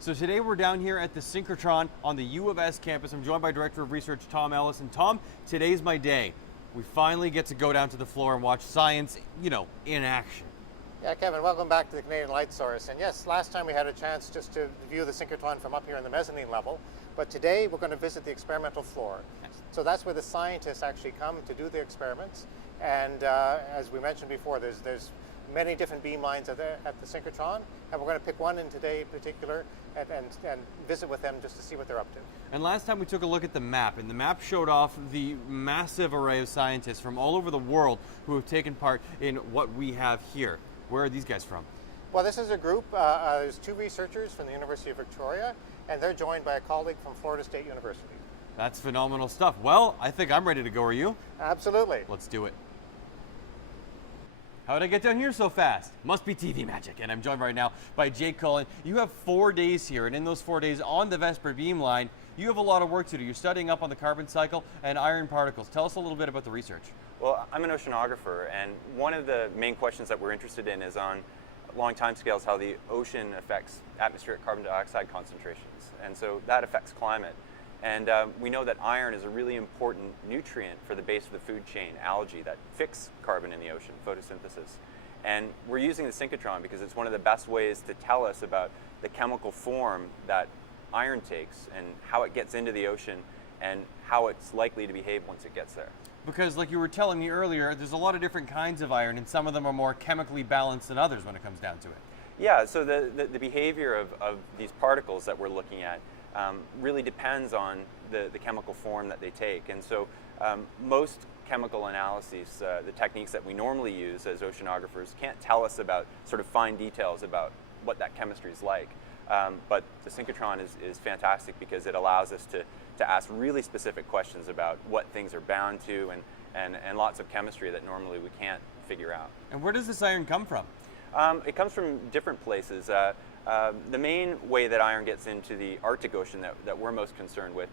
So today we're down here at the Synchrotron on the U of S campus. I'm joined by Director of Research Tom Ellis. And Tom, today's my day. We finally get to go down to the floor and watch science, in action. Yeah, Kevin, welcome back to the Canadian Light Source. And yes, last time we had a chance just to view the synchrotron from up here in the mezzanine level, but today we're going to visit the experimental floor. So that's where the scientists actually come to do the experiments. And as we mentioned before, there's many different beam lines at the synchrotron, and we're going to pick one in today in particular and visit with them just to see what they're up to. And last time we took a look at the map, and the map showed off the massive array of scientists from all over the world who have taken part in what we have here. Where are these guys from? Well, this is a group. There's two researchers from the University of Victoria, and they're joined by a colleague from Florida State University. That's phenomenal stuff. Well, I think I'm ready to go. Are you? Absolutely. Let's do it. How did I get down here so fast? Must be TV magic. And I'm joined right now by Jay Cullen. You have 4 days here, and in those 4 days on the Vesper beam line, you have a lot of work to do. You're studying up on the carbon cycle and iron particles. Tell us a little bit about the research. Well, I'm an oceanographer, and one of the main questions that we're interested in is on long time scales how the ocean affects atmospheric carbon dioxide concentrations. And so that affects climate. And we know that iron is a really important nutrient for the base of the food chain, algae, that fix carbon in the ocean, photosynthesis. And we're using the synchrotron because it's one of the best ways to tell us about the chemical form that iron takes and how it gets into the ocean and how it's likely to behave once it gets there. Because like you were telling me earlier, there's a lot of different kinds of iron, and some of them are more chemically balanced than others when it comes down to it. Yeah, so the behavior of these particles that we're looking at really depends on the chemical form that they take. And so most chemical analyses, the techniques that we normally use as oceanographers, can't tell us about sort of fine details about what that chemistry is like. But the synchrotron is fantastic because it allows us to ask really specific questions about what things are bound to and lots of chemistry that normally we can't figure out. And where does this iron come from? It comes from different places. The main way that iron gets into the Arctic Ocean that we're most concerned with,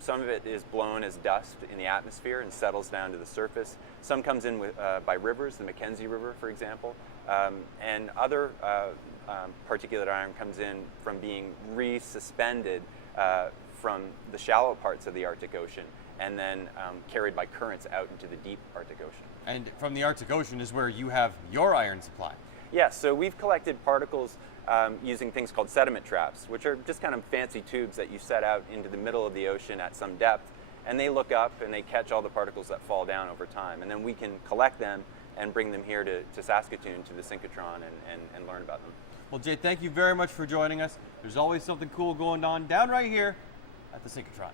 some of it is blown as dust in the atmosphere and settles down to the surface. Some comes in by rivers, the Mackenzie River, for example, and other particulate iron comes in from being resuspended from the shallow parts of the Arctic Ocean and then carried by currents out into the deep Arctic Ocean. And from the Arctic Ocean is where you have your iron supply. Yes, so we've collected particles using things called sediment traps, which are just kind of fancy tubes that you set out into the middle of the ocean at some depth, and they look up and they catch all the particles that fall down over time. And then we can collect them and bring them here to Saskatoon, to the synchrotron, and learn about them. Well, Jay, thank you very much for joining us. There's always something cool going on down right here at the synchrotron.